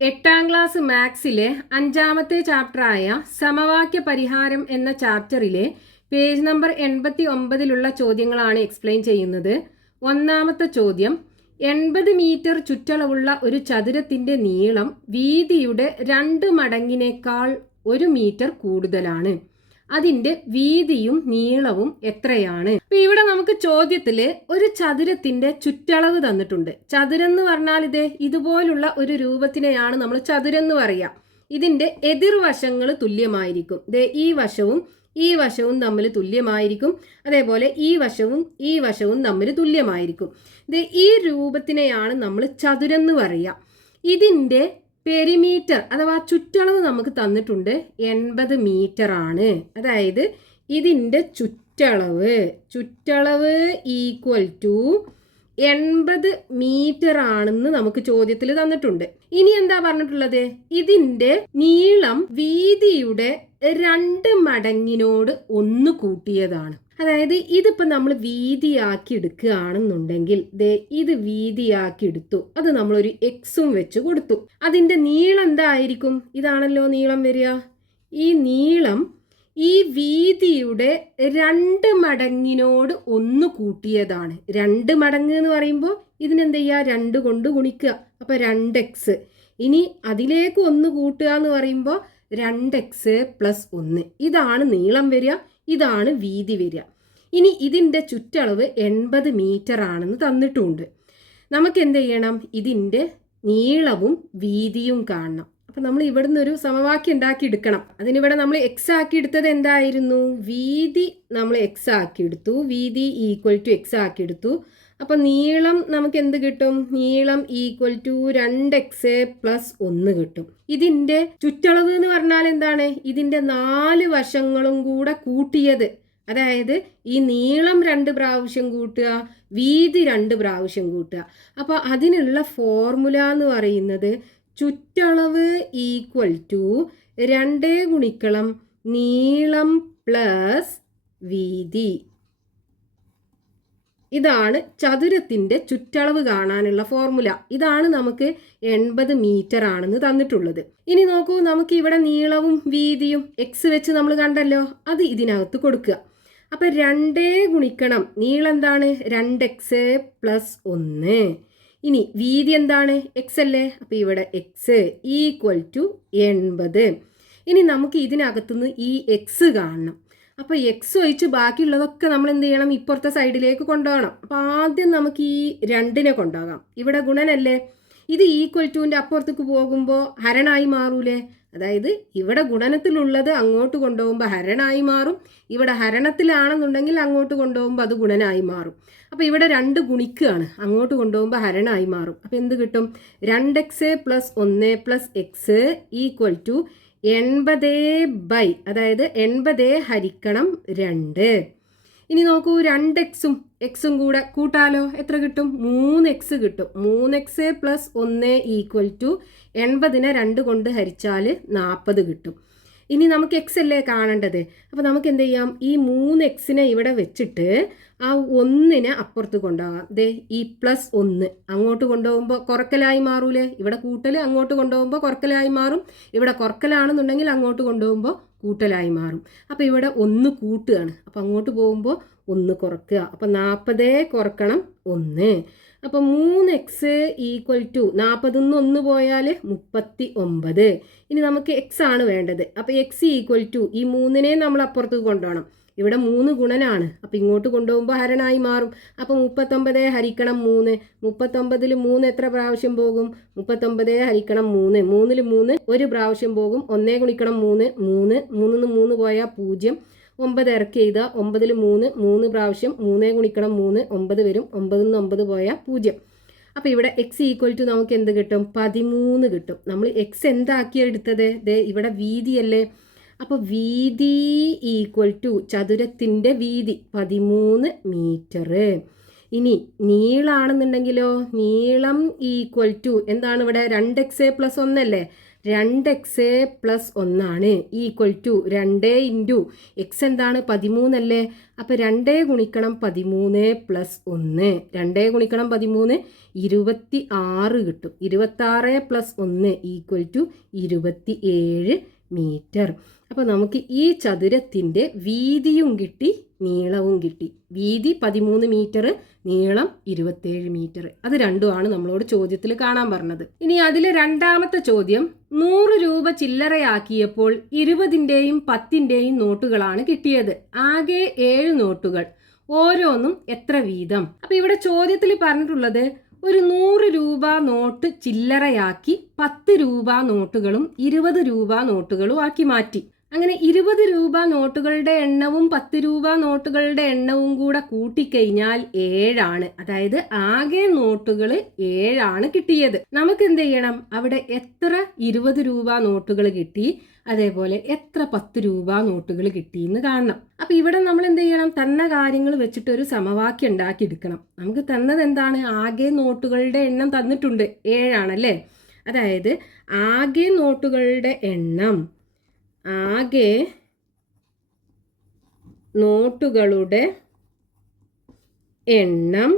എട്ടാം ക്ലാസ് മാത്സിലെ അഞ്ചാമത്തെ ചാപ്റ്ററായ സമവാക്യ പരിഹാരം എന്ന ചാപ്റ്ററിലെ പേജ് നമ്പർ എൺപത്തി ഒമ്പതിലുള്ള ചോദ്യങ്ങളാണ് എക്സ്പ്ലെയിൻ ചെയ്യുന്നത്. ഒന്നാമത്തെ ചോദ്യം എൺപത് മീറ്റർ ചുറ്റളവുള്ള ഒരു ചതുരത്തിന്റെ നീളം വീതിയുടെ രണ്ട് മടങ്ങിനേക്കാൾ ഒരു മീറ്റർ കൂടുതലാണ്. അതിന്റെ വീതിയും നീളവും എത്രയാണ്? അപ്പൊ ഇവിടെ നമുക്ക് ചോദ്യത്തിൽ ഒരു ചതുരത്തിന്റെ ചുറ്റളവ് തന്നിട്ടുണ്ട്. ചതുരം എന്ന് പറഞ്ഞാൽ ഇത് ഇതുപോലുള്ള ഒരു രൂപത്തിനെയാണ് നമ്മൾ ചതുരം എന്ന് പറയാ. ഇതിന്റെ എതിർവശങ്ങൾ തുല്യമായിരിക്കും. ദേ ഈ വശവും ഈ വശവും തമ്മിൽ തുല്യമായിരിക്കും. അതേപോലെ ഈ വശവും ഈ വശവും തമ്മിൽ തുല്യമായിരിക്കും. ദേ ഈ രൂപത്തിനെയാണ് നമ്മൾ ചതുരം എന്ന് പറയുക ഇതിന്റെ പെരിമീറ്റർ അഥവാ ചുറ്റളവ് നമുക്ക് തന്നിട്ടുണ്ട് എൺപത് മീറ്റർ ആണ്. അതായത് ഇതിന്റെ ചുറ്റളവ്. ചുറ്റളവ് ഈക്വൽ ടു എൺപത് മീറ്റർ ആണെന്ന് നമുക്ക് ചോദ്യത്തിൽ തന്നിട്ടുണ്ട്. ഇനി എന്താ പറഞ്ഞിട്ടുള്ളത്? ഇതിന്റെ നീളം വീതിയുടെ രണ്ട് മടങ്ങിനോട് ഒന്ന് കൂട്ടിയതാണ്. അതായത് ഇതിപ്പോൾ നമ്മൾ വീതിയാക്കി എടുക്കുകയാണെന്നുണ്ടെങ്കിൽ ദേ ഇത് വീതിയാക്കി എടുത്തു. അത് നമ്മളൊരു എക്സും വെച്ച് കൊടുത്തു. അതിന്റെ നീളം എന്തായിരിക്കും? ഇതാണല്ലോ നീളം വരിക. ഈ നീളം ഈ വീതിയുടെ രണ്ട് മടങ്ങിനോട് ഒന്ന് കൂട്ടിയതാണ്. രണ്ട് മടങ്ങ് എന്ന് പറയുമ്പോൾ ഇതിനെന്ത് ചെയ്യുക രണ്ട് കൊണ്ട് ഗുണിക്കുക. അപ്പോൾ രണ്ട് എക്സ് ഇനി അതിലേക്ക് ഒന്ന് കൂട്ടുക എന്ന് പറയുമ്പോൾ രണ്ട് എക്സ് പ്ലസ് ഒന്ന്. ഇതാണ് നീളം വരിക. ഇതാണ് വീതി വരിക. ഇനി ഇതിന്റെ ചുറ്റളവ് എൺപത് മീറ്റർ ആണെന്ന് തന്നിട്ടുണ്ട്. നമുക്ക് എന്ത് ചെയ്യണം ഇതിന്റെ നീളവും വീതിയും കാണണം. അപ്പം നമ്മൾ ഇവിടുന്ന് ഒരു സമവാക്യം ഉണ്ടാക്കി എടുക്കണം. അതിനിവിടെ നമ്മൾ എക്സ് ആക്കി എടുത്തത് എന്തായിരുന്നു? വീതി നമ്മൾ എക്സ് ആക്കി എടുത്തു. വീതി ഈക്വൽ ടു എക്സ് ആക്കി എടുത്തു. അപ്പം നീളം നമുക്ക് എന്ത് കിട്ടും? നീളം ഈക്വൽ ടു രണ്ട് എക്സ് പ്ലസ് ഒന്ന് കിട്ടും. ഇതിന്റെ ചുറ്റളവ് എന്ന് പറഞ്ഞാൽ എന്താണ്? ഇതിന്റെ നാല് വശങ്ങളും കൂടെ കൂട്ടിയത്. അതായത് ഈ നീളം രണ്ട് പ്രാവശ്യം കൂട്ടുക വീതി രണ്ട് പ്രാവശ്യം കൂട്ടുക. അപ്പോൾ അതിനുള്ള ഫോർമുല എന്ന് പറയുന്നത് ചുറ്റളവ് ഈക്വൽ ടു രണ്ടേ ഗുണിക്കളം നീളം പ്ലസ് വീതി. ഇതാണ് ചതുരത്തിന്റെ ചുറ്റളവ് കാണാനുള്ള ഫോർമുല ഇതാണ് നമുക്ക് എൺപത് മീറ്റർ ആണെന്ന് തന്നിട്ടുള്ളത്. ഇനി നോക്കൂ നമുക്ക് ഇവിടെ നീളവും വീതിയും എക്സ് വെച്ച് നമ്മൾ കണ്ടല്ലോ അത് ഇതിനകത്ത് കൊടുക്കുക. അപ്പം രണ്ടേ ഗുണിക്കണം നീളം എന്താണ്? രണ്ട് എക്സ് പ്ലസ് ഒന്ന്. ഇനി വീതി എന്താണ്? എക്സ് അല്ലേ? അപ്പോൾ ഇവിടെ എക്സ് ഈക്വൽ ടു എൺപത്. ഇനി നമുക്ക് ഇതിനകത്തുനിന്ന് ഈ എക്സ് കാണണം. അപ്പോൾ എക്സ് ഒഴിച്ച് ബാക്കിയുള്ളതൊക്കെ നമ്മൾ എന്ത് ചെയ്യണം? ഇപ്പുറത്തെ സൈഡിലേക്ക് കൊണ്ടുപോകണം. അപ്പോൾ ആദ്യം നമുക്ക് ഈ രണ്ടിനെ കൊണ്ടുപോകാം. ഇവിടെ ഗുണനല്ലേ? ഇത് ഈക്വൽ ടുവിന്റെ അപ്പുറത്തേക്ക് പോകുമ്പോൾ ഹരണായി മാറൂലേ? അതായത് ഇവിടെ ഗുണനത്തിലുള്ളത് അങ്ങോട്ട് കൊണ്ടുപോകുമ്പോൾ ഹരണായി മാറും. ഇവിടെ ഹരണത്തിലാണെന്നുണ്ടെങ്കിൽ അങ്ങോട്ട് കൊണ്ടുപോകുമ്പോൾ അത് ഗുണനായി മാറും. അപ്പോൾ ഇവിടെ രണ്ട് ഗുണിക്കുകയാണ് അങ്ങോട്ട് കൊണ്ടുപോകുമ്പോൾ ഹരണായി മാറും. അപ്പോൾ എന്ത് കിട്ടും? രണ്ട് എക്സ് പ്ലസ് ഒന്ന് പ്ലസ് എക്സ് ഈക്വൽ ടു എൺപതേ ബൈ അതായത് എൺപതേ ഹരിക്കണം രണ്ട്. ഇനി നോക്കൂ രണ്ട് എക്സും എക്സും കൂടെ കൂട്ടാലോ? എത്ര കിട്ടും? മൂന്ന് എക്സ് കിട്ടും. മൂന്ന് എക്സ് പ്ലസ് ഒന്ന് ഈക്വൽ ടു എൺപതിനെ രണ്ട് കൊണ്ട് ഹരിച്ചാൽ നാൽപ്പത് കിട്ടും. ഇനി നമുക്ക് എക്സ് അല്ലേ കാണേണ്ടത്? അപ്പോൾ നമുക്ക് എന്ത് ചെയ്യാം? ഈ മൂന്ന് എക്സിനെ ഇവിടെ വെച്ചിട്ട് ആ ഒന്നിനെ അപ്പുറത്ത് കൊണ്ടുപോകാം. ദേ ഈ പ്ലസ് ഒന്ന്. അങ്ങോട്ട് കൊണ്ടുപോകുമ്പോൾ കുറക്കലായി മാറൂലേ? ഇവിടെ കൂട്ടൽ അങ്ങോട്ട് കൊണ്ടുപോകുമ്പോൾ കുറക്കലായി മാറും. ഇവിടെ കുറക്കലാണെന്നുണ്ടെങ്കിൽ അങ്ങോട്ട് കൊണ്ടുപോകുമ്പോൾ കൂട്ടലായി മാറും. അപ്പോൾ ഇവിടെ ഒന്ന് കൂട്ടുകയാണ്. അപ്പോൾ അങ്ങോട്ട് പോകുമ്പോൾ ഒന്ന് കുറക്കുക അപ്പോൾ നാൽപ്പതേ കുറക്കണം ഒന്ന്. അപ്പോൾ മൂന്ന് എക്സ് ഈക്വൽ ടു നാൽപ്പതിന്ന് ഒന്ന് പോയാൽ മുപ്പത്തി ഒമ്പത് ഇനി നമുക്ക് എക്സ് ആണ് വേണ്ടത്. അപ്പോൾ എക്സ് ഈക്വൽ ടു ഈ മൂന്നിനെ നമ്മൾ അപ്പുറത്ത് കൊണ്ടുപോകണം. ഇവിടെ മൂന്ന് ഗുണനാണ്. അപ്പോൾ ഇങ്ങോട്ട് കൊണ്ടുപോകുമ്പോൾ ഹരണായി മാറും. അപ്പോൾ മുപ്പത്തൊമ്പത് ഹരിക്കണം മൂന്ന്. മുപ്പത്തൊമ്പതിൽ മൂന്ന് എത്ര പ്രാവശ്യം പോകും? മുപ്പത്തൊമ്പത് ഹരിക്കണം മൂന്ന്. മൂന്നിൽ മൂന്ന് ഒരു പ്രാവശ്യം പോകും. ഒന്നേ ഗുണിക്കണം മൂന്ന്. മൂന്ന്. മൂന്നിൽ നിന്ന് മൂന്ന് പോയാൽ പൂജ്യം. ഒമ്പത് ഇറക്കി എഴുതുക. ഒമ്പതിൽ മൂന്ന് മൂന്ന് പ്രാവശ്യം മൂന്നേ ഗുണിക്കണം മൂന്ന് ഒമ്പത് വരും. ഒമ്പതിൽ നിന്ന് ഒമ്പത് പോയാൽ പൂജ്യം. അപ്പോൾ ഇവിടെ എക്സ് ഈക്വൽ ടു നമുക്ക് എന്ത് കിട്ടും? പതിമൂന്ന് കിട്ടും. നമ്മൾ എക്സ് എന്താക്കി എടുത്തത്? ദേ ഇവിടെ വീതിയല്ലേ? അപ്പോൾ വീതി ഈക്വൽ ടു ചതുരത്തിന്റെ വീതി പതിമൂന്ന് മീറ്റർ ഇനി നീളാണെന്നുണ്ടെങ്കിലോ? നീളം ഈക്വൽ ടു എന്താണ് ഇവിടെ? രണ്ട് എക്സ് പ്ലസ് ഒന്നല്ലേ രണ്ട് എക്സ് പ്ലസ് ഒന്നാണ്. ഈക്വൽ ടു രണ്ട് ഇന്റു എക്സ് എന്താണ്? പതിമൂന്നല്ലേ? അപ്പോൾ രണ്ടേ ഗുണിക്കണം പതിമൂന്ന് പ്ലസ് ഒന്ന്. രണ്ടേ ഗുണിക്കണം പതിമൂന്ന് ഇരുപത്തി ആറ് കിട്ടും. ഇരുപത്താറ് പ്ലസ് ഒന്ന് ഈക്വൽ ടു ഇരുപത്തി ഏഴ് മീറ്റർ. അപ്പോൾ നമുക്ക് ഈ ചതുരത്തിന്റെ വീതിയും കിട്ടി നീളവും കിട്ടി. വീതി പതിമൂന്ന് മീറ്റർ നീളം ഇരുപത്തേഴ് മീറ്റർ. അത് രണ്ടുമാണ് നമ്മളോട് ചോദ്യത്തിൽ കാണാൻ പറഞ്ഞത്. ഇനി അതിലെ രണ്ടാമത്തെ ചോദ്യം നൂറ് രൂപ ചില്ലറയാക്കിയപ്പോൾ ഇരുപതിന്റെയും പത്തിന്റെയും നോട്ടുകളാണ് കിട്ടിയത്. ആകെ ഏഴ് നോട്ടുകൾ. ഓരോന്നും എത്ര വീതം? അപ്പൊ ഇവിടെ ചോദ്യത്തിൽ പറഞ്ഞിട്ടുള്ളത് ഒരു നൂറ് രൂപ നോട്ട് ചില്ലറയാക്കി പത്ത് രൂപ നോട്ടുകളും ഇരുപത് രൂപ നോട്ടുകളും ആക്കി മാറ്റി. അങ്ങനെ ഇരുപത് രൂപ നോട്ടുകളുടെ എണ്ണവും പത്ത് രൂപ നോട്ടുകളുടെ എണ്ണവും കൂടെ കൂട്ടിക്കഴിഞ്ഞാൽ ഏഴാണ്. അതായത് ആകെ നോട്ടുകൾ ഏഴാണ് കിട്ടിയത്. നമുക്ക് എന്ത് ചെയ്യണം? അവിടെ എത്ര ഇരുപത് രൂപ നോട്ടുകൾ കിട്ടി? അതേപോലെ എത്ര പത്ത് രൂപ നോട്ടുകൾ കിട്ടി എന്ന് കാണണം. അപ്പൊ ഇവിടെ നമ്മൾ എന്ത് ചെയ്യണം? തന്ന കാര്യങ്ങൾ വെച്ചിട്ട് ഒരു സമവാക്യം ഉണ്ടാക്കിയെടുക്കണം. നമുക്ക് തന്നത് എന്താണ്? ആകെ നോട്ടുകളുടെ എണ്ണം തന്നിട്ടുണ്ട്. ഏഴാണല്ലേ? അതായത് ആകെ നോട്ടുകളുടെ എണ്ണം ആകെ നോട്ടുകളുടെ എണ്ണം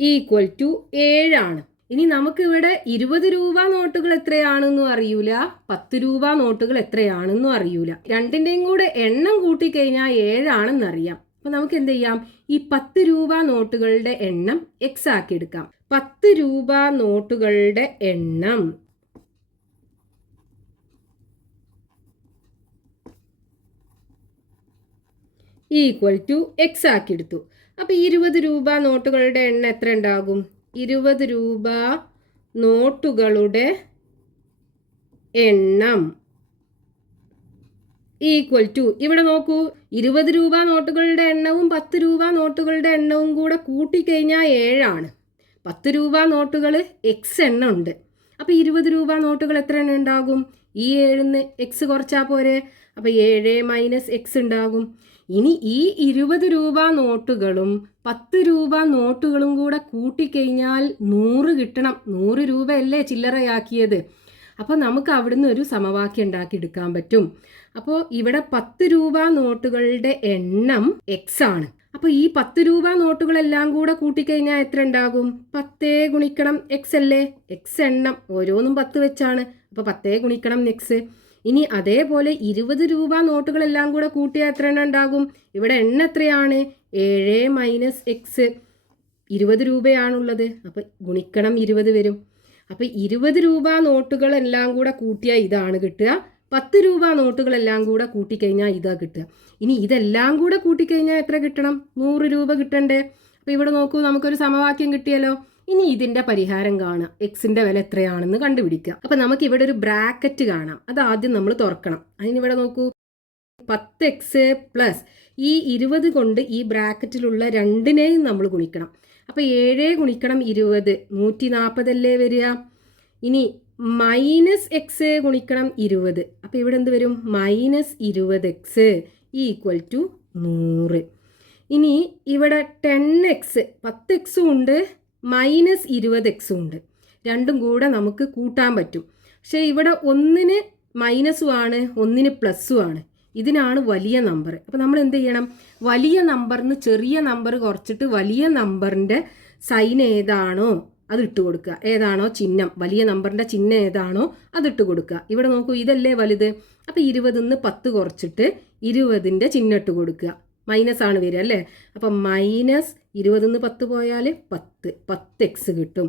ഈക്വൽ ടു ഏഴാണ്. ഇനി നമുക്കിവിടെ ഇരുപത് രൂപ നോട്ടുകൾ എത്രയാണെന്നും അറിയൂല പത്ത് രൂപ നോട്ടുകൾ എത്രയാണെന്നും അറിയൂല. രണ്ടിന്റെയും കൂടെ എണ്ണം കൂട്ടിക്കഴിഞ്ഞാൽ ഏഴാണെന്നറിയാം. അപ്പം നമുക്ക് എന്ത് ചെയ്യാം? ഈ പത്ത് രൂപ നോട്ടുകളുടെ എണ്ണം എക്സ് ആക്കി എടുക്കാം. പത്ത് രൂപ നോട്ടുകളുടെ എണ്ണം ഈക്വൽ ടു എക്സ് ആക്കി എടുത്തു അപ്പോൾ ഇരുപത് രൂപ നോട്ടുകളുടെ എണ്ണം എത്ര ഉണ്ടാകും? ഇരുപത് രൂപ നോട്ടുകളുടെ എണ്ണം. Equal to. ഇവിടെ നോക്കൂ. ഇരുപത് രൂപ നോട്ടുകളുടെ എണ്ണവും പത്ത് രൂപ നോട്ടുകളുടെ എണ്ണവും കൂടെ കൂട്ടിക്കഴിഞ്ഞാൽ ഏഴാണ്. പത്ത് രൂപ നോട്ടുകൾ എക്സ് എണ്ണം ഉണ്ട്. അപ്പോൾ ഇരുപത് രൂപ നോട്ടുകൾ എത്ര എണ്ണം ഉണ്ടാകും? ഈ ഏഴിന്ന് എക്സ് കുറച്ചാൽ പോരെ. അപ്പോൾ ഏഴ് മൈനസ് എക്സ് ഉണ്ടാകും. ഇനി ഈ ഇരുപത് രൂപ നോട്ടുകളും പത്ത് രൂപ നോട്ടുകളും കൂടെ കൂട്ടിക്കഴിഞ്ഞാൽ നൂറ് കിട്ടണം. നൂറ് രൂപയല്ലേ ചില്ലറയാക്കിയത്. അപ്പോൾ നമുക്ക് അവിടുന്ന് ഒരു സമവാക്യം ഉണ്ടാക്കി എടുക്കാൻ പറ്റും. അപ്പോൾ ഇവിടെ പത്ത് രൂപ നോട്ടുകളുടെ എണ്ണം എക്സ് ആണ്. അപ്പോൾ ഈ പത്ത് രൂപ നോട്ടുകളെല്ലാം കൂടെ കൂട്ടിക്കഴിഞ്ഞാൽ എത്ര ഉണ്ടാകും? പത്തേ ഗുണിക്കണം എക്സ് അല്ലേ? എക്സ് എണ്ണം ഓരോന്നും പത്ത് വെച്ചാണ്. അപ്പോൾ പത്തേ ഗുണിക്കണം എക്സ് ഇനി അതേപോലെ ഇരുപത് രൂപ നോട്ടുകളെല്ലാം കൂടെ കൂട്ടിയാൽ എത്ര എണ്ണം ഉണ്ടാകും? ഇവിടെ എണ്ണ എത്രയാണ്? ഏഴ് മൈനസ് എക്സ്. ഇരുപത് രൂപയാണുള്ളത്. അപ്പോൾ ഗുണിക്കണം ഇരുപത് വരും. അപ്പോൾ ഇരുപത് രൂപ നോട്ടുകളെല്ലാം കൂടെ കൂട്ടിയാൽ ഇതാണ് കിട്ടുക. പത്ത് രൂപ നോട്ടുകളെല്ലാം കൂടെ കൂട്ടിക്കഴിഞ്ഞാൽ ഇതാ കിട്ടുക. ഇനി ഇതെല്ലാം കൂടെ കൂട്ടിക്കഴിഞ്ഞാൽ എത്ര കിട്ടണം? നൂറ് രൂപ കിട്ടണ്ടേ? അപ്പോൾ ഇവിടെ നോക്കൂ നമുക്കൊരു സമവാക്യം കിട്ടിയല്ലോ. ഇനി ഇതിന്റെ പരിഹാരം കാണുക. എക്സിന്റെ വില എത്രയാണെന്ന് കണ്ടുപിടിക്കുക. അപ്പൊ നമുക്ക് ഇവിടെ ഒരു ബ്രാക്കറ്റ് കാണാം. അത് ആദ്യം നമ്മൾ തുറക്കണം. അതിനിവിടെ നോക്കൂ. പത്ത് എക്സ് പ്ലസ് ഈ ഇരുപത് കൊണ്ട് ഈ ബ്രാക്കറ്റിലുള്ള രണ്ടിനെയും നമ്മൾ ഗുണിക്കണം. അപ്പോൾ ഏഴ് ഗുണിക്കണം ഇരുപത്. നൂറ്റി നാൽപ്പതല്ലേ വരിക? ഇനി മൈനസ് എക്സ് ഗുണിക്കണം ഇരുപത്. അപ്പോൾ ഇവിടെ എന്ത് വരും? മൈനസ് ഇരുപത് എക്സ് ഈക്വൽ ടു നൂറ്. ഇനി ഇവിടെ ടെൻ എക്സ് പത്ത് എക്സും ഉണ്ട്. മൈനസ് ഇരുപത് എക്സും ഉണ്ട്. രണ്ടും കൂടെ നമുക്ക് കൂട്ടാൻ പറ്റും. പക്ഷേ ഇവിടെ ഒന്നിന് മൈനസും ആണ് ഒന്നിന് പ്ലസ്സും ആണ്. ഇതിനാണ് വലിയ നമ്പർ അപ്പോൾ നമ്മൾ എന്ത് ചെയ്യണം? വലിയ നമ്പറിന് ചെറിയ നമ്പർ കുറച്ചിട്ട് വലിയ നമ്പറിന്റെ സൈൻ ഏതാണോ അത് ഇട്ട് കൊടുക്കുക. ഏതാണോ ചിഹ്നം? വലിയ നമ്പറിന്റെ ചിഹ്നം ഏതാണോ അത് ഇട്ട് കൊടുക്കുക. ഇവിടെ നോക്കൂ ഇതല്ലേ വലുത്? അപ്പോൾ നിന്ന് പത്ത് കുറച്ചിട്ട് ഇരുപതിന്റെ ചിഹ്നം ഇട്ട് കൊടുക്കുക. മൈനസ് ആണ് വരിക അല്ലേ? അപ്പം മൈനസ് ഇരുപതിന്ന് പത്ത് പോയാൽ പത്ത് പത്ത് എക്സ് കിട്ടും.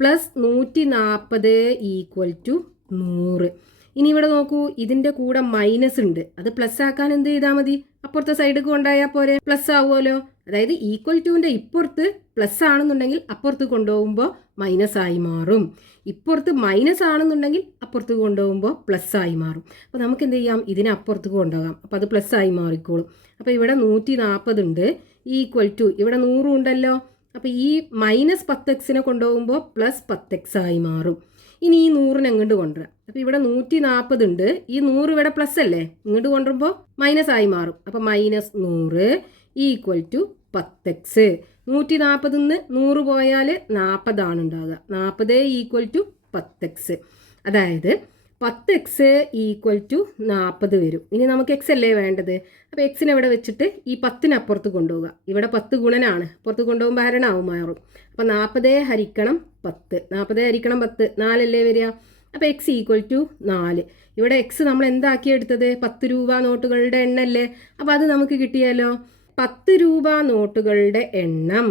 പ്ലസ് നൂറ്റി നാൽപ്പത് ഈക്വൽ ടു നൂറ്. ഇനി ഇവിടെ നോക്കൂ ഇതിന്റെ കൂടെ മൈനസ് ഉണ്ട്. അത് പ്ലസ് ആക്കാൻ എന്ത് ചെയ്താൽ മതി? അപ്പുറത്തെ സൈഡിൽ കൊണ്ടായാൽ പോരെ? പ്ലസ് ആവുമല്ലോ. അതായത് ഈക്വൽ ടുവിന്റെ ഇപ്പുറത്ത് പ്ലസ് ആണെന്നുണ്ടെങ്കിൽ അപ്പുറത്ത് കൊണ്ടുപോകുമ്പോൾ മൈനസ് ആയി മാറും. ഇപ്പുറത്ത് മൈനസ് ആണെന്നുണ്ടെങ്കിൽ അപ്പുറത്ത് കൊണ്ടുപോകുമ്പോൾ പ്ലസ് ആയി മാറും. അപ്പോൾ നമുക്ക് എന്ത് ചെയ്യാം? ഇതിനെ അപ്പുറത്ത് കൊണ്ടുപോകാം. അപ്പോൾ അത് പ്ലസ് ആയി മാറിക്കോളും. അപ്പോൾ ഇവിടെ നൂറ്റി നാൽപ്പതുണ്ട് ഈക്വൽ ടു. ഇവിടെ നൂറും ഉണ്ടല്ലോ. അപ്പോൾ ഈ മൈനസ് പത്ത് എക്സിനെ കൊണ്ടുപോകുമ്പോൾ പ്ലസ് പത്ത് എക്സ് ആയി മാറും. ഇനി ഈ നൂറിനെ അങ്ങോട്ട് കൊണ്ടുവരാം. അപ്പോൾ ഇവിടെ നൂറ്റി നാൽപ്പത് ഉണ്ട്. ഈ നൂറ് ഇവിടെ പ്ലസ് അല്ലേ? ഇങ്ങോട്ട് കൊണ്ടുവരുമ്പോൾ മൈനസ് ആയി മാറും. അപ്പോൾ മൈനസ് നൂറ് ഈക്വൽ ടു പത്ത് എക്സ് നൂറ്റി നാൽപ്പതിൽ നിന്ന് നൂറ് പോയാൽ നാൽപ്പതാണ് ഉണ്ടാകുക നാൽപ്പത് ഈക്വൽ ടു പത്ത് എക്സ് അതായത് പത്ത് എക്സ് ഈക്വൽ ടു നാൽപ്പത് വരും. ഇനി നമുക്ക് എക്സ് അല്ലേ വേണ്ടത്? അപ്പോൾ എക്സിനെ ഇവിടെ വെച്ചിട്ട് ഈ പത്തിനപ്പുറത്ത് കൊണ്ടുപോകുക ഇവിടെ പത്ത് ഗുണനാണ്. പുറത്ത് കൊണ്ടുപോകുമ്പോൾ ഹരണാവും മാറും അപ്പോൾ നാൽപ്പതേ ഹരിക്കണം പത്ത്. നാൽപ്പതേ ഹരിക്കണം പത്ത്. നാലല്ലേ വരിക? അപ്പോൾ എക്സ് ഈക്വൽ ടു നാല്. ഇവിടെ എക്സ് നമ്മൾ എന്താക്കി എടുത്തത്? പത്ത് രൂപ നോട്ടുകളുടെ എണ്ണല്ലേ? അപ്പോൾ അത് നമുക്ക് കിട്ടിയാലോ? പത്ത് രൂപ നോട്ടുകളുടെ എണ്ണം.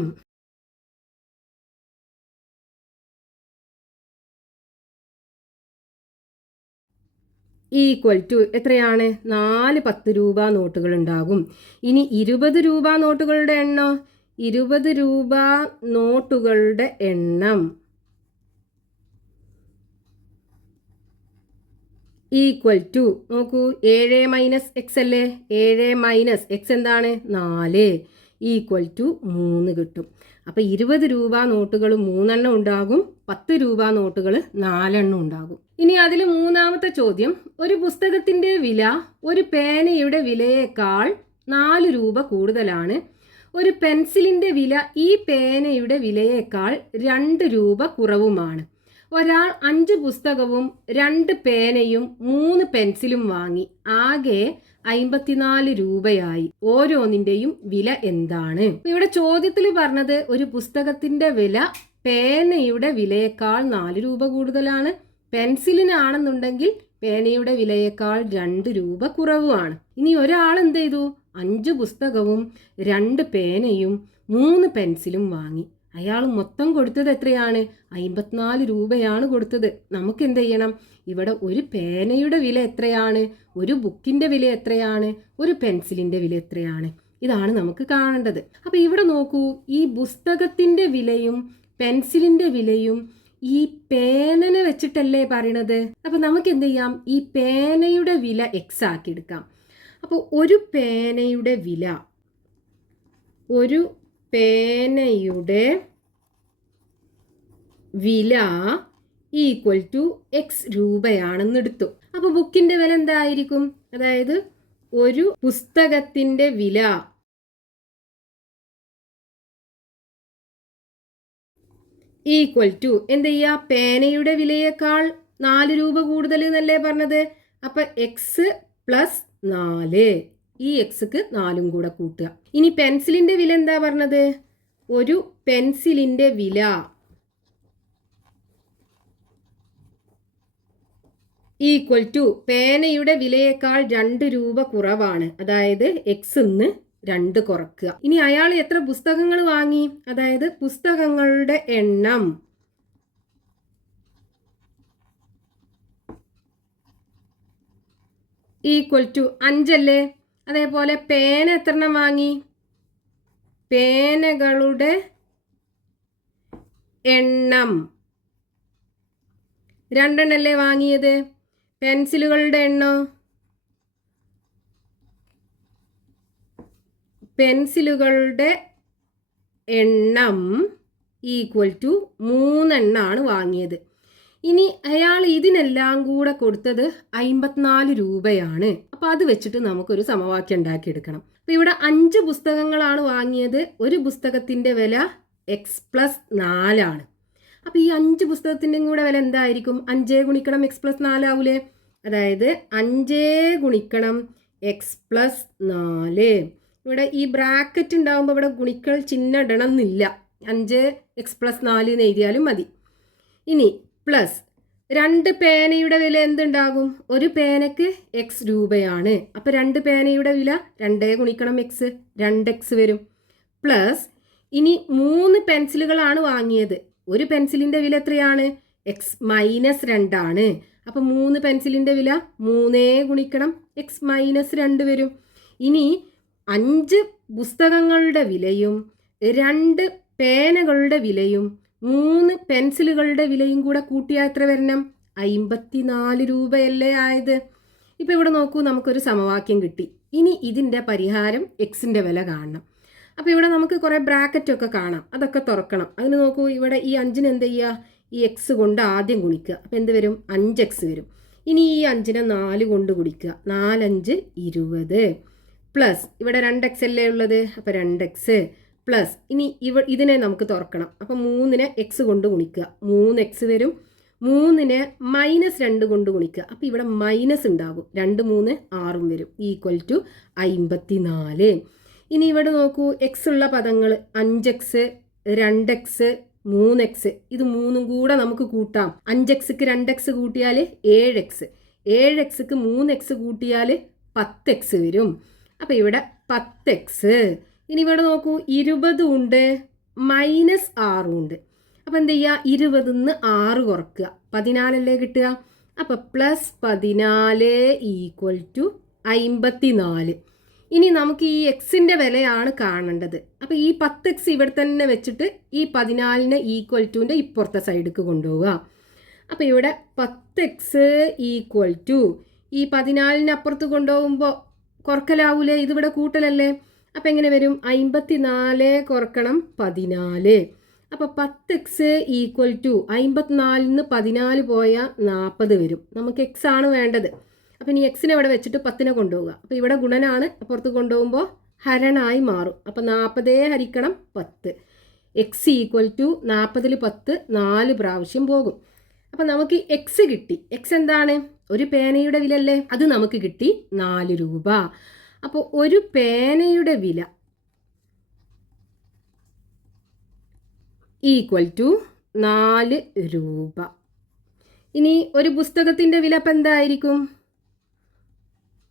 ഈക്വൽ ടു എത്രയാണ്? നാല് പത്ത് രൂപ നോട്ടുകൾ ഉണ്ടാകും. ഇനി ഇരുപത് രൂപ നോട്ടുകളുടെ എണ്ണം. ഇരുപത് രൂപ നോട്ടുകളുടെ എണ്ണം. Equal to. നോക്കൂ ഏഴ് മൈനസ് എക്സ് അല്ലേ? ഏഴ് മൈനസ് എക്സ് എന്താണ്? നാല്. ഈക്വൽ ടു മൂന്ന് കിട്ടും. അപ്പോൾ ഇരുപത് രൂപ നോട്ടുകൾ മൂന്നെണ്ണം ഉണ്ടാകും. പത്ത് രൂപ നോട്ടുകൾ നാലെണ്ണം ഉണ്ടാകും. ഇനി അതിൽ മൂന്നാമത്തെ ചോദ്യം. ഒരു പുസ്തകത്തിന്റെ വില ഒരു പേനയുടെ വിലയേക്കാൾ നാല് രൂപ കൂടുതലാണ്. ഒരു പെൻസിലിന്റെ വില ഈ പേനയുടെ വിലയേക്കാൾ രണ്ട് രൂപ കുറവുമാണ്. ഒരാൾ അഞ്ച് പുസ്തകവും രണ്ട് പേനയും മൂന്ന് പെൻസിലും വാങ്ങി. ആകെ അയിമ്പത്തിനാല് രൂപയായി. ഓരോന്നിന്റെയും വില എന്താണ്? ഇവിടെ ചോദ്യത്തിൽ പറഞ്ഞത് ഒരു പുസ്തകത്തിന്റെ വില പേനയുടെ വിലയേക്കാൾ നാല് രൂപ കൂടുതലാണ്. പെൻസിലിനാണെന്നുണ്ടെങ്കിൽ പേനയുടെ വിലയേക്കാൾ രണ്ട് രൂപ കുറവുമാണ്. ഇനി ഒരാൾ എന്ത് ചെയ്തു? അഞ്ച് പുസ്തകവും രണ്ട് പേനയും മൂന്ന് പെൻസിലും വാങ്ങി. അയാൾ മൊത്തം കൊടുത്തത് എത്രയാണ്? അമ്പത്തിനാല് രൂപയാണ് കൊടുത്തത്. നമുക്ക് എന്ത് ചെയ്യണം? ഇവിടെ ഒരു പേനയുടെ വില എത്രയാണ്? ഒരു ബുക്കിന്റെ വില എത്രയാണ്? ഒരു പെൻസിലിന്റെ വില എത്രയാണ്? ഇതാണ് നമുക്ക് കാണേണ്ടത്. അപ്പോൾ ഇവിടെ നോക്കൂ ഈ പുസ്തകത്തിന്റെ വിലയും പെൻസിലിന്റെ വിലയും ഈ പേനനെ വെച്ചിട്ടല്ലേ പറയണത്? അപ്പോൾ നമുക്ക് എന്ത് ചെയ്യാം ഈ പേനയുടെ വില എക്സ് ആക്കി എടുക്കാം. അപ്പോൾ ഒരു പേനയുടെ വില ഒരു പേനയുടെ വില ഈക്വൽ ടു എക്സ് രൂപയാണെന്ന് എടുത്തു. അപ്പോൾ ബുക്കിന്റെ വില എന്തായിരിക്കും? അതായത് ഒരു പുസ്തകത്തിന്റെ വില ഈക്വൽ ടു. എന്ത് ചെയ്യുക പേനയുടെ വിലയേക്കാൾ നാല് രൂപ കൂടുതൽ എന്നല്ലേ പറഞ്ഞത്? അപ്പൊ എക്സ് പ്ലസ് നാല്. ഈ എക്സ്ക്ക് നാലും കൂടെ കൂട്ടുക. ഇനി പെൻസിലിന്റെ വില എന്താ പറഞ്ഞത്? ഒരു പെൻസിലിന്റെ വില. Equal to. പേനയുടെ വിലയേക്കാൾ രണ്ട് രൂപ കുറവാണ്. അതായത് എക്സ് നിന്ന് രണ്ട് കുറക്കുക. ഇനി അയാൾ എത്ര പുസ്തകങ്ങൾ വാങ്ങി? അതായത് പുസ്തകങ്ങളുടെ എണ്ണം. ഈക്വൽ ടു അഞ്ചല്ലേ? അതേപോലെ പേന എണ്ണം വാങ്ങി? പേനകളുടെ എണ്ണം. രണ്ടെണ്ണല്ലേ വാങ്ങിയത്? പെൻസിലുകളുടെ എണ്ണം? പെൻസിലുകളുടെ എണ്ണം ഈക്വൽ ടു മൂന്നെണ്ണാണ് വാങ്ങിയത്. ഇനി അയാൾ ഇതിനെല്ലാം കൂടെ കൊടുത്തത് അമ്പത്തിനാല് രൂപയാണ്. അപ്പോൾ അത് വെച്ചിട്ട് നമുക്കൊരു സമവാക്യം ഉണ്ടാക്കിയെടുക്കണം. അപ്പോൾ ഇവിടെ അഞ്ച് പുസ്തകങ്ങളാണ് വാങ്ങിയത്. ഒരു പുസ്തകത്തിന്റെ വില എക്സ് പ്ലസ് നാലാണ് അപ്പോൾ ഈ അഞ്ച് പുസ്തകത്തിന്റെയും കൂടെ വില എന്തായിരിക്കും? അഞ്ചേ ഗുണിക്കണം എക്സ് പ്ലസ് നാലാവൂലേ അതായത് അഞ്ചേ ഗുണിക്കണം എക്സ് പ്ലസ് നാല്. ഇവിടെ ഈ ബ്രാക്കറ്റ് ഉണ്ടാകുമ്പോൾ ഇവിടെ ഗുണിക്കൽ ചിഹ്നം ഇടണം എന്നില്ല അഞ്ച് എക്സ് പ്ലസ് നാല് എന്ന് എഴുതിയാലും മതി. ഇനി പ്ലസ് രണ്ട് പേനയുടെ വില എന്തുണ്ടാകും? ഒരു പേനയ്ക്ക് എക്സ് രൂപയാണ്. അപ്പോൾ രണ്ട് പേനയുടെ വില രണ്ടേ ഗുണിക്കണം എക്സ് രണ്ട് എക്സ് വരും. പ്ലസ് ഇനി മൂന്ന് പെൻസിലുകളാണ് വാങ്ങിയത്. ഒരു പെൻസിലിന്റെ വില എത്രയാണ്? എക്സ് മൈനസ് രണ്ടാണ് അപ്പം മൂന്ന് പെൻസിലിന്റെ വില മൂന്നേ ഗുണിക്കണം എക്സ് മൈനസ് രണ്ട് വരും. ഇനി അഞ്ച് പുസ്തകങ്ങളുടെ വിലയും രണ്ട് പേനകളുടെ വിലയും മൂന്ന് പെൻസിലുകളുടെ വിലയും കൂടെ കൂട്ടിയാൽ എത്ര വരണം. അയിമ്പത്തിനാല് രൂപയല്ലേ ആയത്? ഇപ്പം ഇവിടെ നോക്കൂ നമുക്കൊരു സമവാക്യം കിട്ടി. ഇനി ഇതിന്റെ പരിഹാരം എക്സിന്റെ വില കാണണം. അപ്പോൾ ഇവിടെ നമുക്ക് കുറേ ബ്രാക്കറ്റൊക്കെ കാണാം. അതൊക്കെ തുറക്കണം. അതിന് നോക്കൂ ഇവിടെ ഈ അഞ്ചിന് എന്ത് ചെയ്യുക ഈ എക്സ് കൊണ്ട് ആദ്യം ഗുണിക്കുക. അപ്പോൾ എന്ത് വരും? അഞ്ച് എക്സ് വരും. ഇനി ഈ അഞ്ചിനെ നാല് കൊണ്ട് ഗുണിക്കുക. നാലഞ്ച് ഇരുപത്. പ്ലസ് ഇവിടെ രണ്ട് എക്സ് അല്ലേ ഉള്ളത്? അപ്പോൾ രണ്ട് എക്സ് പ്ലസ് ഇനി ഇവ ഇതിനെ നമുക്ക് തുറക്കണം. അപ്പോൾ മൂന്നിനെ എക്സ് കൊണ്ട് ഗുണിക്കുക. മൂന്ന് എക്സ് വരും. മൂന്നിന് മൈനസ് രണ്ട് കൊണ്ട് ഗുണിക്കുക. അപ്പോൾ ഇവിടെ മൈനസ് ഉണ്ടാകും. രണ്ട് മൂന്ന് ആറും വരും. ഈക്വൽ ടു അയിമ്പത്തി നാല് ഇനി ഇവിടെ നോക്കൂ. എക്സ് ഉള്ള പദങ്ങൾ അഞ്ച് എക്സ് രണ്ട് എക്സ് മൂന്ന് എക്സ് ഇത് മൂന്നും കൂടെ നമുക്ക് കൂട്ടാം. അഞ്ച് എക്സ്ക്ക് രണ്ട് എക്സ് കൂട്ടിയാൽ ഏഴ് എക്സ് ഏഴ് എക്സ്ക്ക് മൂന്ന് എക്സ് കൂട്ടിയാൽ പത്ത് എക്സ് വരും. അപ്പോൾ ഇവിടെ പത്ത് എക്സ് ഇനി ഇവിടെ നോക്കൂ ഇരുപതും ഉണ്ട് മൈനസ് ആറും ഉണ്ട്. അപ്പോൾ എന്ത് ചെയ്യുക ഇരുപതിൽ നിന്ന് ആറ് കുറക്കുക. പതിനാലല്ലേ കിട്ടുക? അപ്പോൾ പ്ലസ് പതിനാല് ഈക്വൽ ടു അയിമ്പത്തി നാല് ഇനി നമുക്ക് ഈ എക്സിന്റെ വിലയാണ് കാണേണ്ടത്. അപ്പോൾ ഈ പത്ത് എക്സ് ഇവിടെ തന്നെ വെച്ചിട്ട് ഈ പതിനാലിന് ഈക്വൽ ടുവിന്റെ ഇപ്പുറത്തെ സൈഡിലേക്ക് കൊണ്ടുപോവുക. അപ്പോൾ ഇവിടെ പത്ത് എക്സ് ഈക്വൽ ടു ഈ പതിനാലിന് അപ്പുറത്ത് കൊണ്ടുപോകുമ്പോൾ കുറക്കലാവൂലേ? ഇതിവിടെ കൂട്ടലല്ലേ? അപ്പം എങ്ങനെ വരും? അമ്പത്തി നാല് കുറക്കണം പതിനാല്. അപ്പോൾ പത്ത് എക്സ് ഈക്വൽ ടു അമ്പത്തിനാലിന് പതിനാല് പോയാൽ നാൽപ്പത് വരും. നമുക്ക് എക്സ് ആണ് വേണ്ടത്. അപ്പം ഇനി എക്സിനെ ഇവിടെ വെച്ചിട്ട് പത്തിനെ കൊണ്ടുപോകുക അപ്പോൾ ഇവിടെ ഗുണനാണ്. പുറത്ത് കൊണ്ടുപോകുമ്പോൾ ഹരണായി മാറും. അപ്പോൾ നാൽപ്പതേ ഹരിക്കണം പത്ത്. എക്സ് ഈക്വൽ ടു നാൽപ്പതിൽ പത്ത് നാല് പ്രാവശ്യം പോകും. അപ്പോൾ നമുക്ക് എക്സ് കിട്ടി. എക്സ് എന്താണ്? ഒരു പേനയുടെ വില അല്ലേ അത് നമുക്ക് കിട്ടി നാല് രൂപ. അപ്പോൾ ഒരു പേനയുടെ വില ഈക്വൽ ടു നാല് രൂപ. ഇനി ഒരു പുസ്തകത്തിന്റെ വില അപ്പം എന്തായിരിക്കും?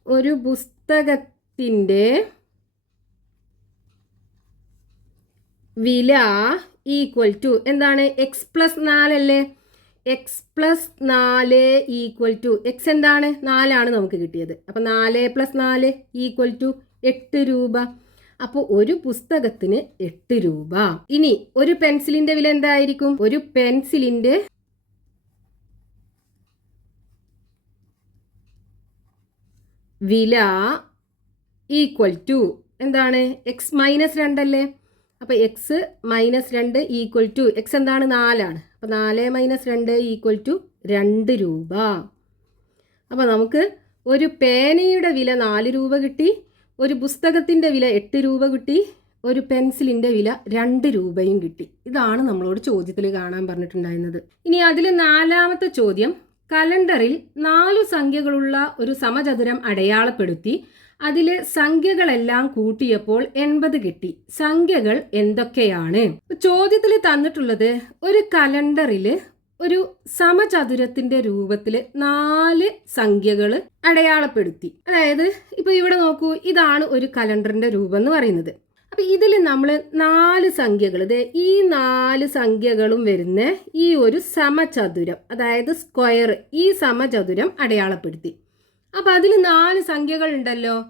ഒരു പുസ്തകത്തിന്റെ വില ഈക്വൽ ടു എന്താണ്? എക്സ് പ്ലസ് നാലല്ലേ എക്സ് പ്ലസ് നാല് ഈക്വൽ ടു എക്സ് എന്താണ്? നാലാണ് നമുക്ക് കിട്ടിയത്. അപ്പം നാല് പ്ലസ് നാല് ഈക്വൽ ടു എട്ട് രൂപ. അപ്പോൾ ഒരു പുസ്തകത്തിന് എട്ട് രൂപ. ഇനി ഒരു പെൻസിലിന്റെ വില എന്തായിരിക്കും? ഒരു പെൻസിലിന്റെ വില ഈക്വൽ ടു എന്താണ്? എക്സ് മൈനസ് രണ്ടല്ലേ അപ്പോൾ എക്സ് മൈനസ് രണ്ട് ഈക്വൽ ടു എക്സ് എന്താണ്? നാലാണ്. അപ്പോൾ നാല് മൈനസ് രണ്ട് ഈക്വൽ ടു രണ്ട് രൂപ. അപ്പോൾ നമുക്ക് ഒരു പേനയുടെ വില നാല് രൂപ കിട്ടി ഒരു പുസ്തകത്തിന്റെ വില എട്ട് രൂപ കിട്ടി ഒരു പെൻസിലിന്റെ വില രണ്ട് രൂപയും കിട്ടി. ഇതാണ് നമ്മളോട് ചോദ്യത്തിൽ കാണാൻ പറഞ്ഞിട്ടുണ്ടായിരുന്നത്. ഇനി അതിൽ നാലാമത്തെ ചോദ്യം കലണ്ടറിൽ നാലു സംഖ്യകളുള്ള ഒരു സമചതുരം അടയാളപ്പെടുത്തി അതിലെ സംഖ്യകളെല്ലാം കൂട്ടിയപ്പോൾ എൺപത് കിട്ടി. സംഖ്യകൾ എന്തൊക്കെയാണ്? ചോദ്യത്തിൽ തന്നിട്ടുള്ളത് ഒരു കലണ്ടറിൽ ഒരു സമചതുരത്തിന്റെ രൂപത്തിൽ നാല് സംഖ്യകൾ അടയാളപ്പെടുത്തി. അതായത് ഇപ്പൊ ഇവിടെ നോക്കൂ ഇതാണ് ഒരു കലണ്ടറിന്റെ രൂപം എന്ന് പറയുന്നത്. അപ്പൊ ഇതിൽ നമ്മൾ നാല് സംഖ്യകൾ ഈ നാല് സംഖ്യകളും വരുന്ന ഈ ഒരു സമചതുരം അതായത് സ്ക്വയർ ഈ സമചതുരം അടയാളപ്പെടുത്തി. അപ്പം അതിൽ നാല് സംഖ്യകൾ ഉണ്ടല്ലോ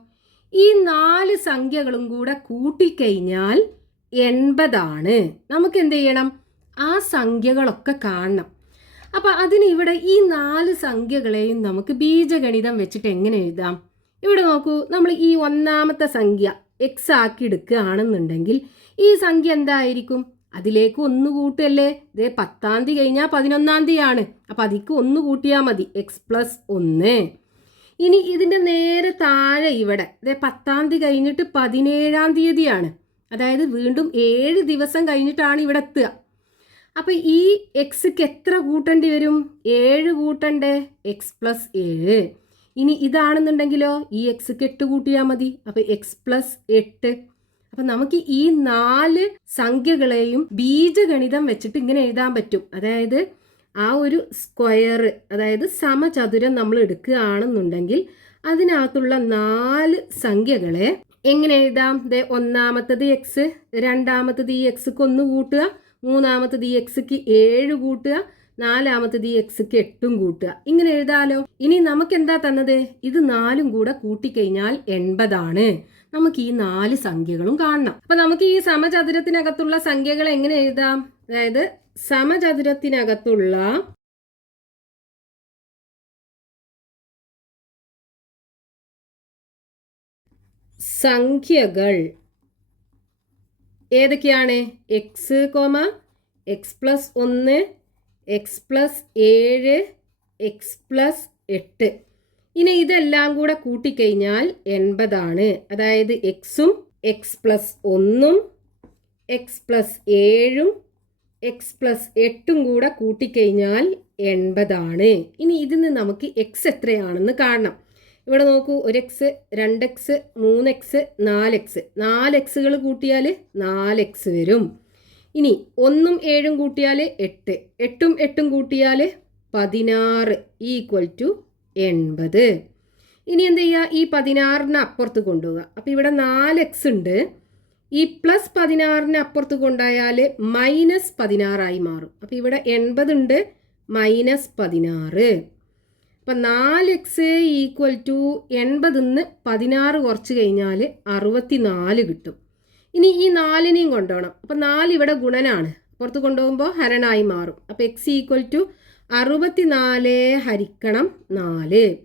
ഈ നാല് സംഖ്യകളും കൂടെ കൂട്ടിക്കഴിഞ്ഞാൽ എൺപതാണ്. നമുക്ക് എന്ത് ചെയ്യണം? ആ സംഖ്യകളൊക്കെ കാണണം. അപ്പം അതിന് ഇവിടെ ഈ നാല് സംഖ്യകളെയും നമുക്ക് ബീജഗണിതം വെച്ചിട്ട് എങ്ങനെ എഴുതാം? ഇവിടെ നോക്കൂ നമ്മൾ ഈ ഒന്നാമത്തെ സംഖ്യ എക്സ് ആക്കി എടുക്കുകയാണെന്നുണ്ടെങ്കിൽ ഈ സംഖ്യ എന്തായിരിക്കും? അതിലേക്ക് ഒന്ന് കൂട്ടല്ലേ ഇതേ പത്താം തീയതി കഴിഞ്ഞാൽ പതിനൊന്നാം തീയതിയാണ്. അപ്പം അതിക്ക് ഒന്ന് കൂട്ടിയാൽ മതി. എക്സ് പ്ലസ് ഒന്ന്. ഇനി ഇതിന്റെ നേരെ താഴെ ഇവിടെ അതെ പത്താം തീയതി കഴിഞ്ഞിട്ട് പതിനേഴാം തീയതിയാണ്. അതായത് വീണ്ടും ഏഴ് ദിവസം കഴിഞ്ഞിട്ടാണ് ഇവിടെ എത്തുക. അപ്പോൾ ഈ എക്സ്ക്ക് എത്ര കൂട്ടേണ്ടി വരും? ഏഴ് കൂട്ടണ്ടേ? എക്സ് പ്ലസ് ഏഴ്. ഇനി ഇതാണെന്നുണ്ടെങ്കിലോ ഈ എക്സ്ക്ക് എട്ട് കൂട്ടിയാൽ മതി. അപ്പോൾ എക്സ് പ്ലസ് എട്ട്. അപ്പം നമുക്ക് ഈ നാല് സംഖ്യകളെയും ബീജഗണിതം വെച്ചിട്ട് ഇങ്ങനെ എഴുതാൻ പറ്റും. അതായത് ആ ഒരു സ്ക്വയർ അതായത് സമചതുരം നമ്മൾ എടുക്കുകയാണെന്നുണ്ടെങ്കിൽ അതിനകത്തുള്ള നാല് സംഖ്യകളെ എങ്ങനെ എഴുതാം? ദേ ഒന്നാമത്തത് എക്സ് രണ്ടാമത്തത് ഈ എക്സ്ക്ക് ഒന്ന് കൂട്ടുക മൂന്നാമത്തത് ഈ എക്സ്ക്ക് ഏഴ് കൂട്ടുക നാലാമത്തത് ഈ എക്സ്ക്ക് എട്ടും കൂട്ടുക. ഇങ്ങനെ എഴുതാലോ? ഇനി നമുക്ക് എന്താ തന്നത്? ഇത് നാലും കൂടെ കൂട്ടിക്കഴിഞ്ഞാൽ എൺപതാണ്. നമുക്ക് ഈ നാല് സംഖ്യകളും കാണണം. അപ്പൊ നമുക്ക് ഈ സമചതുരത്തിനകത്തുള്ള സംഖ്യകൾ എങ്ങനെ എഴുതാം? അതായത് സമചതുരത്തിനകത്തുള്ള സംഖ്യകൾ ഏതൊക്കെയാണ്? എക്സ് കോമ എക്സ് പ്ലസ് ഒന്ന് എക്സ് പ്ലസ് ഏഴ് എക്സ് പ്ലസ് എട്ട്. ഇനി ഇതെല്ലാം കൂടെ കൂട്ടിക്കഴിഞ്ഞാൽ എൺപതാണ്. അതായത് എക്സും എക്സ് പ്ലസ് ഒന്നും എക്സ് പ്ലസ് ഏഴും എക്സ് പ്ലസ് എട്ടും കൂടെ കൂട്ടിക്കഴിഞ്ഞാൽ എൺപതാണ്. ഇനി ഇതിൽ നിന്ന് നമുക്ക് എക്സ് എത്രയാണെന്ന് കാണണം. ഇവിടെ നോക്കൂ ഒരു എക്സ് രണ്ട് എക്സ് മൂന്ന് എക്സ് നാല് എക്സ് നാല് എക്സുകൾ കൂട്ടിയാൽ നാല് എക്സ് വരും. ഇനി ഒന്നും ഏഴും കൂട്ടിയാൽ എട്ട്. എട്ടും എട്ടും കൂട്ടിയാൽ പതിനാറ് ഈക്വൽ ടു എൺപത്. ഇനി എന്ത് ചെയ്യുക? ഈ പതിനാറിന് അപ്പുറത്ത് കൊണ്ടുപോകുക അപ്പോൾ ഇവിടെ നാല് എക്സ് ഉണ്ട്. ഈ പ്ലസ് പതിനാറിന് അപ്പുറത്ത് കൊണ്ടായാൽ മൈനസ് പതിനാറായി മാറും. അപ്പോൾ ഇവിടെ എൺപതുണ്ട് മൈനസ് പതിനാറ്. അപ്പം നാല് എക്സ് ഈക്വൽ ടു എൺപതിന്ന് പതിനാറ് കുറച്ച് കഴിഞ്ഞാൽ അറുപത്തി നാല് കിട്ടും. ഇനി ഈ നാലിനെയും കൊണ്ടുപോകണം അപ്പം നാല് ഇവിടെ ഗുണനാണ്. പുറത്ത് കൊണ്ടുപോകുമ്പോൾ ഹരണായി മാറും. അപ്പോൾ എക്സ് ഈക്വൽ ടു അറുപത്തി നാല് ഹരിക്കണം നാല്.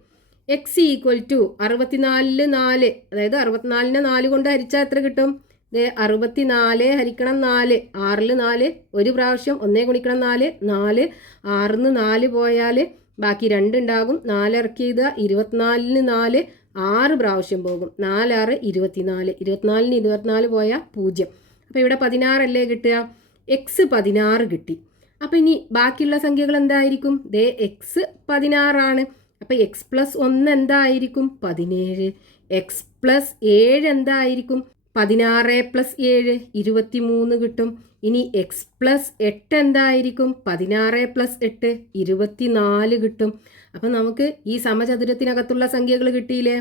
എക്സ് ഈക്വൽ ടു അറുപത്തിനാലിൽ നാല്. അതായത് അറുപത്തിനാലിന് നാല് കൊണ്ട് ഹരിച്ചാൽ എത്ര കിട്ടും? അറുപത്തിനാല് ഹരിക്കണം നാല് ആറിൽ നാല് ഒരു പ്രാവശ്യം ഒന്നേ ഗുണിക്കണം നാല് നാല് ആറിന്ന് നാല് പോയാൽ ബാക്കി രണ്ടുണ്ടാകും നാലിറക്കി ചെയ്താൽ ഇരുപത്തിനാലിന് നാല് ആറ് പ്രാവശ്യം പോകും. നാലാറ് ഇരുപത്തിനാല് ഇരുപത്തിനാലിന് ഇരുപത്തിനാല് പോയാൽ പൂജ്യം. അപ്പോൾ ഇവിടെ പതിനാറല്ലേ കിട്ടുക? എക്സ് പതിനാറ് കിട്ടി. അപ്പോൾ ഇനി ബാക്കിയുള്ള സംഖ്യകൾ എന്തായിരിക്കും? ദേ എക്സ് പതിനാറാണ്. അപ്പോൾ എക്സ് പ്ലസ് ഒന്ന് എന്തായിരിക്കും? പതിനേഴ്. എക്സ് പ്ലസ് ഏഴ് എന്തായിരിക്കും? പതിനാറ് പ്ലസ് ഏഴ് ഇരുപത്തി മൂന്ന് കിട്ടും. ഇനി എക്സ് പ്ലസ് എട്ട് എന്തായിരിക്കും? പതിനാറ് പ്ലസ് എട്ട് ഇരുപത്തിനാല് കിട്ടും. അപ്പം നമുക്ക് ഈ സമചതുരത്തിനകത്തുള്ള സംഖ്യകൾ കിട്ടിയില്ലേ?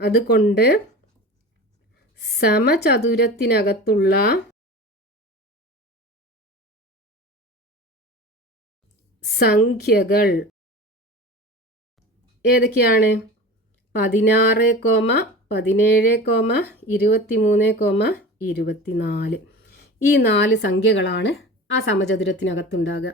അതുകൊണ്ട് സമചതുരത്തിനകത്തുള്ള സംഖ്യകൾ ഏതൊക്കെയാണ്? പതിനാറ് കോമ പതിനേഴ് കോമ ഇരുപത്തി മൂന്ന് കോമ ഇരുപത്തിനാല്. ഈ നാല് സംഖ്യകളാണ് ആ സമചതുരത്തിനകത്തുണ്ടാകുക